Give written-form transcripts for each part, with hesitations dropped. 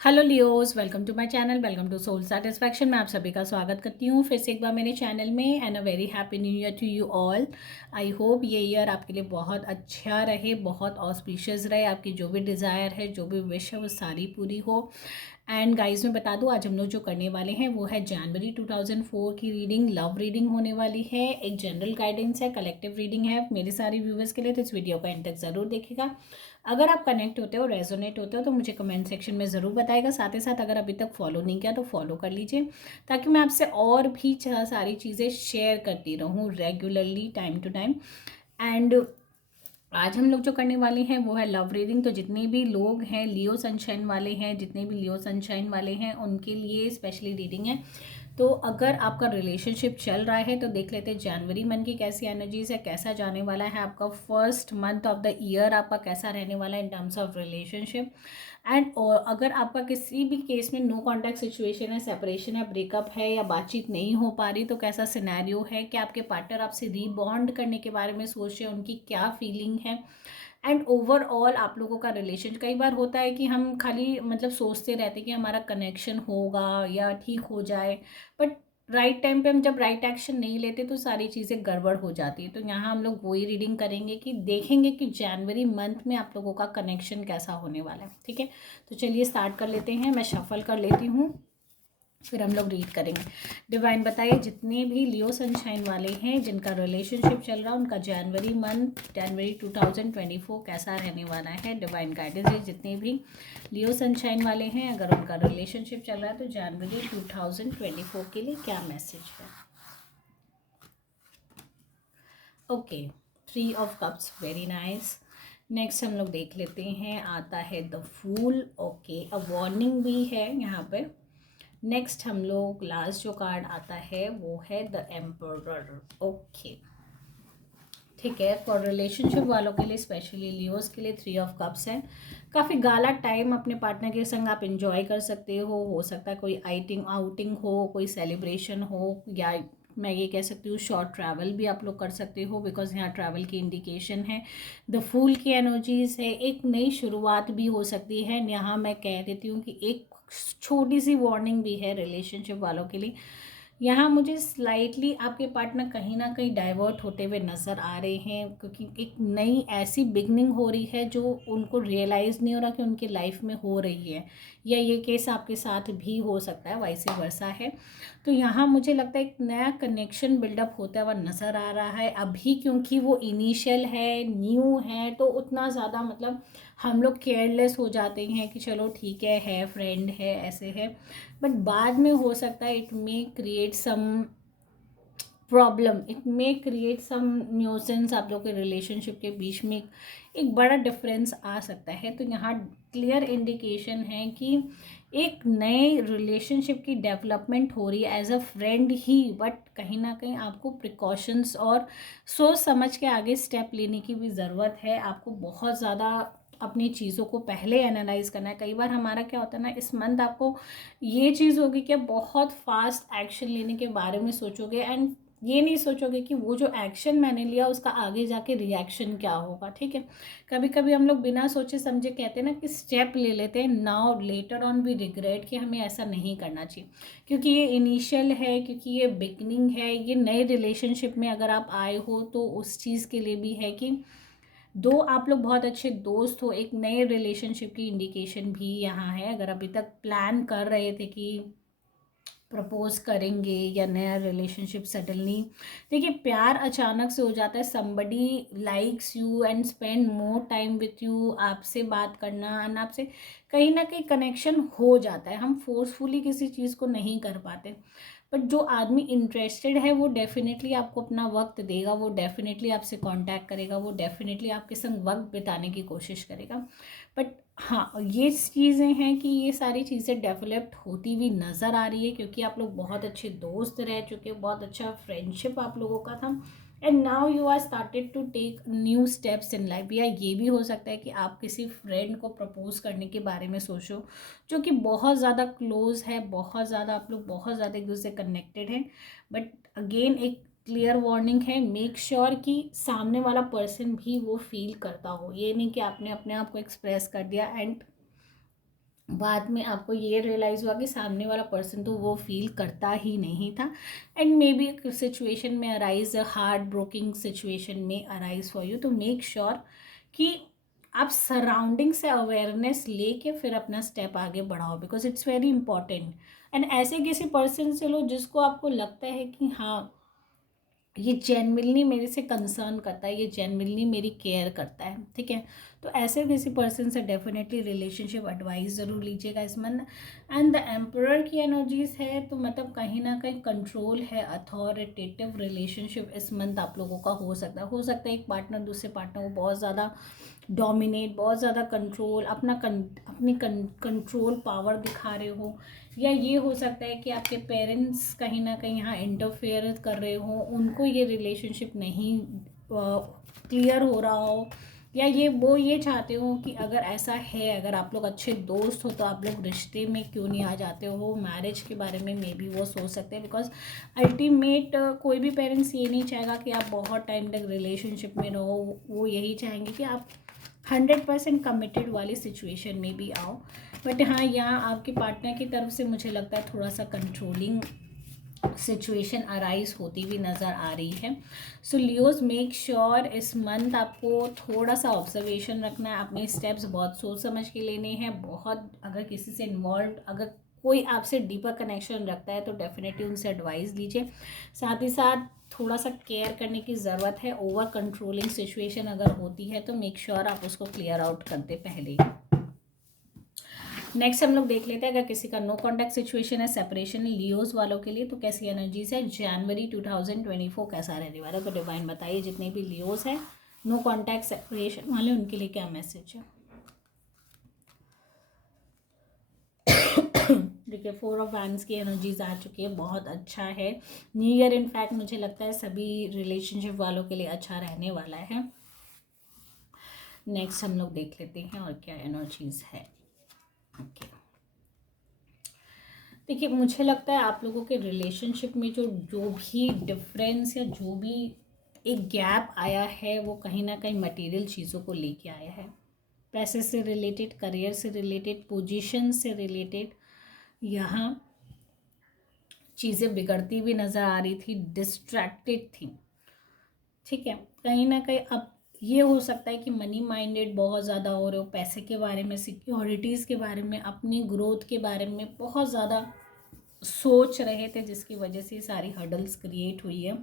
Hello Leos, welcome to my channel, welcome to soul satisfaction. मैं आप सभी का स्वागत करती हूँ फिर से एक बार मेरे चैनल में। And a very happy new year to you all. I hope ये ईयर आपके लिए बहुत अच्छा रहे, बहुत ऑस्पिशियस रहे। आपकी जो भी डिज़ायर है, जो भी विश है, वो सारी पूरी हो। एंड गाइस मैं बता दूं, आज हम लोग जो करने वाले हैं वो है जनवरी 2004 की रीडिंग, लव रीडिंग होने वाली है। एक जनरल गाइडेंस है, कलेक्टिव रीडिंग है मेरे सारे व्यूवर्स के लिए, तो इस वीडियो का एंड तक ज़रूर देखिएगा। अगर आप कनेक्ट होते हो, रेजोनेट होते हो, तो मुझे कमेंट सेक्शन में ज़रूर बताएगा। साथ ही साथ अगर अभी तक फॉलो नहीं किया तो फॉलो कर लीजिए, ताकि मैं आपसे और भी सारी चीज़ें शेयर करती रहूँ regularly, time to time. And आज हम लोग जो करने वाले हैं वो है लव रीडिंग। तो जितने भी लोग हैं लियो सनशाइन वाले हैं, जितने भी लियो सनशाइन वाले हैं, उनके लिए स्पेशली रीडिंग है। तो अगर आपका रिलेशनशिप चल रहा है तो देख लेते हैं जनवरी मंथ की कैसी एनर्जीज है, कैसा जाने वाला है आपका first month of the year, आपका कैसा रहने वाला है in terms of relationship. And और अगर आपका किसी भी केस में नो कॉन्टैक्ट सिचुएशन है, सेपरेशन है, ब्रेकअप है, या बातचीत नहीं हो पा रही, तो कैसा सिनेरियो है कि आपके पार्टनर आपसे रीबॉन्ड करने के बारे में सोच रहे हैं, उनकी क्या फीलिंग है। एंड ओवरऑल आप लोगों का रिलेशन, कई बार होता है कि हम खाली मतलब सोचते रहते हैं कि हमारा कनेक्शन होगा या ठीक हो जाए, बट राइट टाइम पे हम जब राइट एक्शन नहीं लेते तो सारी चीज़ें गड़बड़ हो जाती है। तो यहाँ हम लोग वही रीडिंग करेंगे कि देखेंगे कि जनवरी मंथ में आप लोगों का कनेक्शन कैसा होने वाला है। ठीक है, तो चलिए स्टार्ट कर लेते हैं। मैं शफल कर लेती हूँ, फिर हम लोग रीड करेंगे। डिवाइन बताइए, जितने भी लियो सनशाइन वाले हैं जिनका रिलेशनशिप चल रहा है, उनका जनवरी मंथ, जनवरी 2024 कैसा रहने वाला है। डिवाइन गाइडेंस है, जितने भी लियो सनशाइन वाले हैं, अगर उनका रिलेशनशिप चल रहा है तो जनवरी 2024 के लिए क्या मैसेज है। Okay, 3 of cups, very nice. Next हम लोग देख लेते हैं, आता है the fool. Okay, a warning भी है यहाँ पे। नेक्स्ट हम लोग लास्ट जो कार्ड आता है वो है द एम्परर। ओके, ठीक है। फॉर रिलेशनशिप वालों के लिए, स्पेशली लियोस के लिए, 3 ऑफ कप्स है। काफ़ी गाला टाइम अपने पार्टनर के संग आप इंजॉय कर सकते हो सकता है कोई आउटिंग हो, कोई सेलिब्रेशन हो, या मैं ये कह सकती हूँ शॉर्ट ट्रैवल भी आप लोग कर सकते हो, बिकॉज यहाँ ट्रैवल की इंडिकेशन है। द फूल की एनर्जीज है, एक नई शुरुआत भी हो सकती है। यहाँ मैं कह देती हूँ कि एक छोटी सी वार्निंग भी है रिलेशनशिप वालों के लिए। यहाँ मुझे स्लाइटली आपके पार्टनर कहीं ना कहीं डाइवर्ट होते हुए नज़र आ रहे हैं, क्योंकि एक नई ऐसी बिगनिंग हो रही है जो उनको रियलाइज़ नहीं हो रहा कि उनकी लाइफ में हो रही है, या ये केस आपके साथ भी हो सकता है, वाइस वर्सा है। तो यहाँ मुझे लगता है एक नया कनेक्शन बिल्डअप होता हुआ नज़र आ रहा है अभी, क्योंकि वो इनिशियल है, न्यू है, तो उतना ज़्यादा मतलब हम लोग केयरलेस हो जाते हैं कि चलो ठीक है फ्रेंड है, ऐसे है। बट बाद में हो सकता है it may create some problem, it may create some nuisance, आप लोग के रिलेशनशिप के बीच में एक बड़ा डिफरेंस आ सकता है। तो यहाँ क्लियर इंडिकेशन है कि एक नए रिलेशनशिप की डेवलपमेंट हो रही है एज अ फ्रेंड ही, बट कहीं ना कहीं आपको प्रिकॉशंस और सोच समझ के आगे स्टेप लेने की भी ज़रूरत है। आपको बहुत ज़्यादा अपनी चीज़ों को पहले एनालाइज करना है। कई बार हमारा क्या होता है ना, इस मंथ आपको ये चीज़ होगी कि आप बहुत फास्ट एक्शन लेने के बारे में सोचोगे, एंड ये नहीं सोचोगे कि वो जो एक्शन मैंने लिया उसका आगे जाके रिएक्शन क्या होगा। ठीक है, कभी कभी हम लोग बिना सोचे समझे कहते हैं ना कि स्टेप ले लेते हैं, now later on we regret कि हमें ऐसा नहीं करना चाहिए, क्योंकि ये इनिशियल है, क्योंकि ये बिगनिंग है। ये नए रिलेशनशिप में अगर आप आए हो तो उस चीज़ के लिए भी है कि दो आप लोग बहुत अच्छे दोस्त हो, एक नए रिलेशनशिप की इंडिकेशन भी यहाँ है। अगर अभी तक प्लान कर रहे थे कि प्रपोज करेंगे या नया रिलेशनशिप सेटल नहीं, देखिए प्यार अचानक से हो जाता है। Somebody likes you and spend more time with you, आपसे बात करना एंड आपसे कहीं ना कहीं कनेक्शन हो जाता है। हम फोर्सफुली किसी चीज़ को नहीं कर पाते, बट जो आदमी इंटरेस्टेड है वो डेफिनेटली आपको अपना वक्त देगा, वो डेफिनेटली आपसे कांटेक्ट करेगा, वो डेफिनेटली आपके संग वक्त बिताने की कोशिश करेगा। बट हाँ, ये चीज़ें हैं कि ये सारी चीज़ें डेवलप्ड होती हुई नज़र आ रही है, क्योंकि आप लोग बहुत अच्छे दोस्त रह चुके, बहुत अच्छा फ्रेंडशिप आप लोगों का था, and now you are started to take new steps in life. या ये भी हो सकता है कि आप किसी फ्रेंड को प्रपोज करने के बारे में सोचो, जो कि बहुत ज़्यादा क्लोज है, बहुत ज़्यादा आप लोग बहुत ज़्यादा एक दूसरे से कनेक्टेड हैं। बट अगेन एक क्लियर वार्निंग है, मेक श्योर कि सामने वाला पर्सन भी वो फील करता हो। ये नहीं कि आपने अपने आप को एक्सप्रेस कर दिया एंड बाद में आपको ये रियलाइज़ हुआ कि सामने वाला पर्सन तो वो फील करता ही नहीं था, एंड मे बी सिचुएशन में अराइज, हार्ट ब्रोकिंग सिचुएशन में अराइज फॉर यू, तो मेक श्योर कि आप सराउंडिंग से अवेयरनेस लेके फिर अपना स्टेप आगे बढ़ाओ, because it's very important. And ऐसे किसी पर्सन से लो जिसको आपको लगता है कि हाँ, ये जेन्युइनली मेरे से कंसर्न करता है, ये जेन्युइनली मेरी केयर करता है, ठीक है। तो ऐसे किसी पर्सन से डेफिनेटली रिलेशनशिप एडवाइस ज़रूर लीजिएगा इस मंथ। एंड द एम्परर की एनर्जीज है, तो मतलब कहीं ना कहीं कंट्रोल है, अथॉरिटेटिव रिलेशनशिप इस मंथ आप लोगों का हो सकता है एक पार्टनर दूसरे पार्टनर को बहुत ज़्यादा डोमिनेट, बहुत ज़्यादा कंट्रोल, अपनी कंट्रोल पावर दिखा रहे हो, या ये हो सकता है कि आपके पेरेंट्स कहीं ना कहीं यहाँ इंटरफेयर कर रहे हो, उनको ये रिलेशनशिप नहीं क्लियर हो रहा हो, या ये चाहते हो कि अगर ऐसा है, अगर आप लोग अच्छे दोस्त हो तो आप लोग रिश्ते में क्यों नहीं आ जाते हो, मैरिज के बारे में मे बी वो सोच सकते हैं। बिकॉज अल्टीमेट कोई भी पेरेंट्स ये नहीं चाहेगा कि आप बहुत टाइम तक रिलेशनशिप में रहो, वो यही चाहेंगे कि आप 100% कमिटेड वाली सिचुएशन में भी आओ। बट हाँ, यहाँ आपके पार्टनर की तरफ से मुझे लगता है थोड़ा सा कंट्रोलिंग सिचुएशन अराइज होती हुई नज़र आ रही है। सो लियोज, मेक श्योर इस मंथ आपको थोड़ा सा ऑब्जर्वेशन रखना है, अपने स्टेप्स बहुत सोच समझ के लेने हैं, बहुत अगर किसी से इन्वॉल्व, अगर कोई आपसे डीपर कनेक्शन रखता है तो डेफिनेटली उनसे एडवाइस लीजिए। साथ ही साथ थोड़ा सा केयर करने की ज़रूरत है, ओवर कंट्रोलिंग सिचुएशन अगर होती है तो मेक श्योर आप उसको क्लियर आउट कर दे पहले ही। नेक्स्ट हम लोग देख लेते हैं, अगर किसी का नो कॉन्टैक्ट सिचुएशन है, सेपरेशन लियोज वालों के लिए, तो कैसी एनर्जीज है जनवरी 2024 कैसा रहने वाला है। तो डिवाइन बताइए, जितने भी लियोज है, नो कॉन्टैक्ट सेपरेशन वाले, उनके लिए क्या मैसेज है। देखिए, 4 ऑफ वैंड्स की एनर्जीज आ चुकी है, बहुत अच्छा है। न्यू ईयर इनफैक्ट मुझे लगता है सभी रिलेशनशिप वालों के लिए अच्छा रहने वाला है। नेक्स्ट हम लोग देख लेते हैं और क्या एनर्जीज है। ओके, देखिए, मुझे लगता है आप लोगों के रिलेशनशिप में जो जो भी डिफरेंस या जो भी एक गैप आया है, वो कहीं ना कहीं मटेरियल चीज़ों को लेके आया है, पैसे से रिलेटेड, करियर से रिलेटेड, पोजीशन से रिलेटेड। यहाँ चीज़ें बिगड़ती हुई नज़र आ रही थी, डिस्ट्रैक्टेड थी, ठीक है। कहीं ना कहीं अब ये हो सकता है कि मनी माइंडेड बहुत ज़्यादा हो रहे हो, पैसे के बारे में, सिक्योरिटीज़ के बारे में, अपनी ग्रोथ के बारे में बहुत ज़्यादा सोच रहे थे, जिसकी वजह से सारी हर्डल्स क्रिएट हुई है।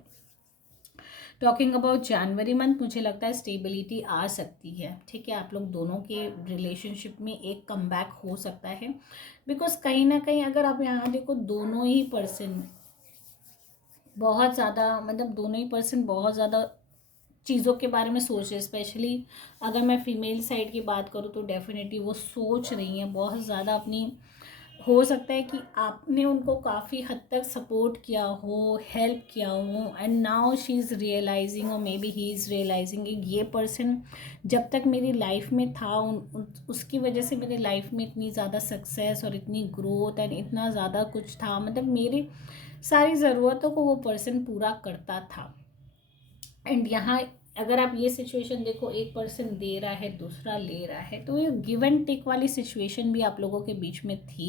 टॉकिंग अबाउट जनवरी मंथ, मुझे लगता है स्टेबिलिटी आ सकती है, ठीक है। आप लोग दोनों के रिलेशनशिप में एक कमबैक हो सकता है, बिकॉज कहीं ना कहीं अगर आप यहाँ देखो, दोनों ही पर्सन बहुत ज़्यादा, मतलब दोनों ही पर्सन बहुत ज़्यादा चीज़ों के बारे में सोच रहे, स्पेशली अगर मैं फीमेल साइड की बात करूँ तो डेफिनेटली वो सोच रही हैं बहुत ज़्यादा अपनी। हो सकता है कि आपने उनको काफ़ी हद तक सपोर्ट किया हो, हेल्प किया हो, and now she is realising, और maybe he is realising, ये पर्सन जब तक मेरी लाइफ में था उसकी वजह से मेरी लाइफ में इतनी ज़्यादा सक्सेस और इतनी ग्रोथ एंड इतना ज़्यादा कुछ था, मतलब मेरी सारी ज़रूरतों को वो पर्सन पूरा करता था। एंड यहाँ अगर आप ये सिचुएशन देखो, एक पर्सन दे रहा है, दूसरा ले रहा है, तो ये गिव एंड टेक वाली सिचुएशन भी आप लोगों के बीच में थी।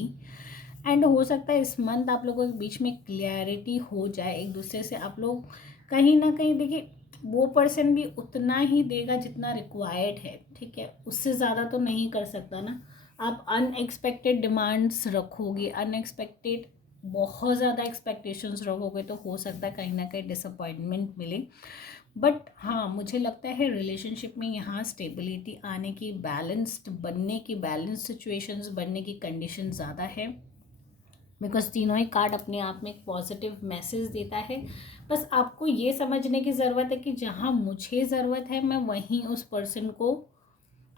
एंड हो सकता है इस मंथ आप लोगों के बीच में क्लैरिटी हो जाए, एक दूसरे से आप लोग कहीं ना कहीं, देखिए वो पर्सन भी उतना ही देगा जितना रिक्वायर्ड है, ठीक है, उससे ज़्यादा तो नहीं कर सकता ना। आप अनएक्सपेक्टेड डिमांड्स रखोगे, अनएक्सपेक्टेड बहुत ज़्यादा एक्सपेक्टेशंस रखोगे, तो हो सकता है कहीं ना कहीं डिसअपॉइंटमेंट मिले। बट हाँ, मुझे लगता है रिलेशनशिप में यहाँ स्टेबिलिटी आने की, बैलेंस्ड बनने की, बैलेंस सिचुएशंस बनने की कंडीशन ज़्यादा है, बिकॉज तीनों ही कार्ड अपने आप में एक पॉजिटिव मैसेज देता है। बस आपको ये समझने की ज़रूरत है कि जहाँ मुझे ज़रूरत है मैं वहीं उस पर्सन को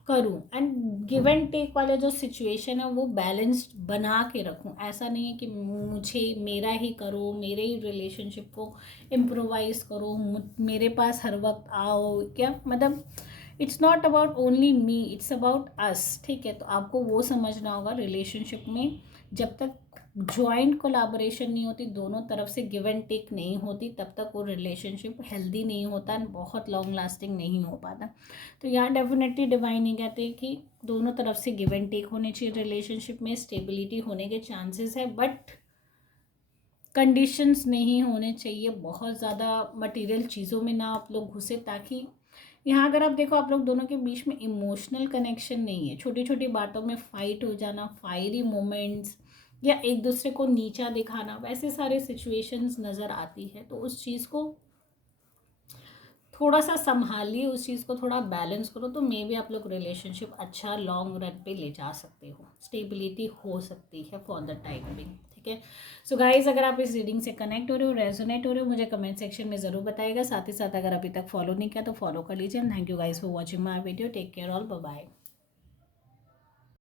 करूं, एंड गिव एंड टेक वाला जो सिचुएशन है वो बैलेंस्ड बना के रखूं। ऐसा नहीं है कि मुझे मेरा ही करो, मेरे ही रिलेशनशिप को इम्प्रोवाइज करो, मेरे पास हर वक्त आओ, क्या मतलब it's not about only me, it's about us, ठीक है। तो आपको वो समझना होगा रिलेशनशिप में, जब तक जॉइंट कोलाबोरेशन नहीं होती, दोनों तरफ से गिव एंड टेक नहीं होती, तब तक वो रिलेशनशिप हेल्दी नहीं होता एंड बहुत लॉन्ग लास्टिंग नहीं हो पाता। तो यहाँ डेफिनेटली डिवाइन ये कहते हैं कि दोनों तरफ से गिव एंड टेक होने चाहिए रिलेशनशिप में, स्टेबिलिटी होने के चांसेस है, बट कंडीशंस नहीं होने चाहिए बहुत ज़्यादा मटेरियल चीज़ों में ना आप लोग घुसे, ताकि यहाँ अगर आप देखो आप लोग दोनों के बीच में इमोशनल कनेक्शन नहीं है, छोटी छोटी बातों में फाइट हो जाना, फायरी मोमेंट्स या एक दूसरे को नीचा दिखाना, वैसे सारे सिचुएशंस नज़र आती है। तो उस चीज़ को थोड़ा सा संभालिए, उस चीज़ को थोड़ा बैलेंस करो, तो मे भी आप लोग रिलेशनशिप अच्छा लॉन्ग रन पे ले जा सकते हो, स्टेबिलिटी हो सकती है फॉर द टाइम बिंग। ठीक है, सो गाइज अगर आप इस रीडिंग से कनेक्ट हो रहे हो, रेजोनेट हो रहे हो, मुझे कमेंट सेक्शन में ज़रूर बताइएगा। साथ ही साथ अगर अभी तक फॉलो नहीं किया तो फॉलो कर लीजिए। Thank you guys for watching my video. Take care all, bye bye.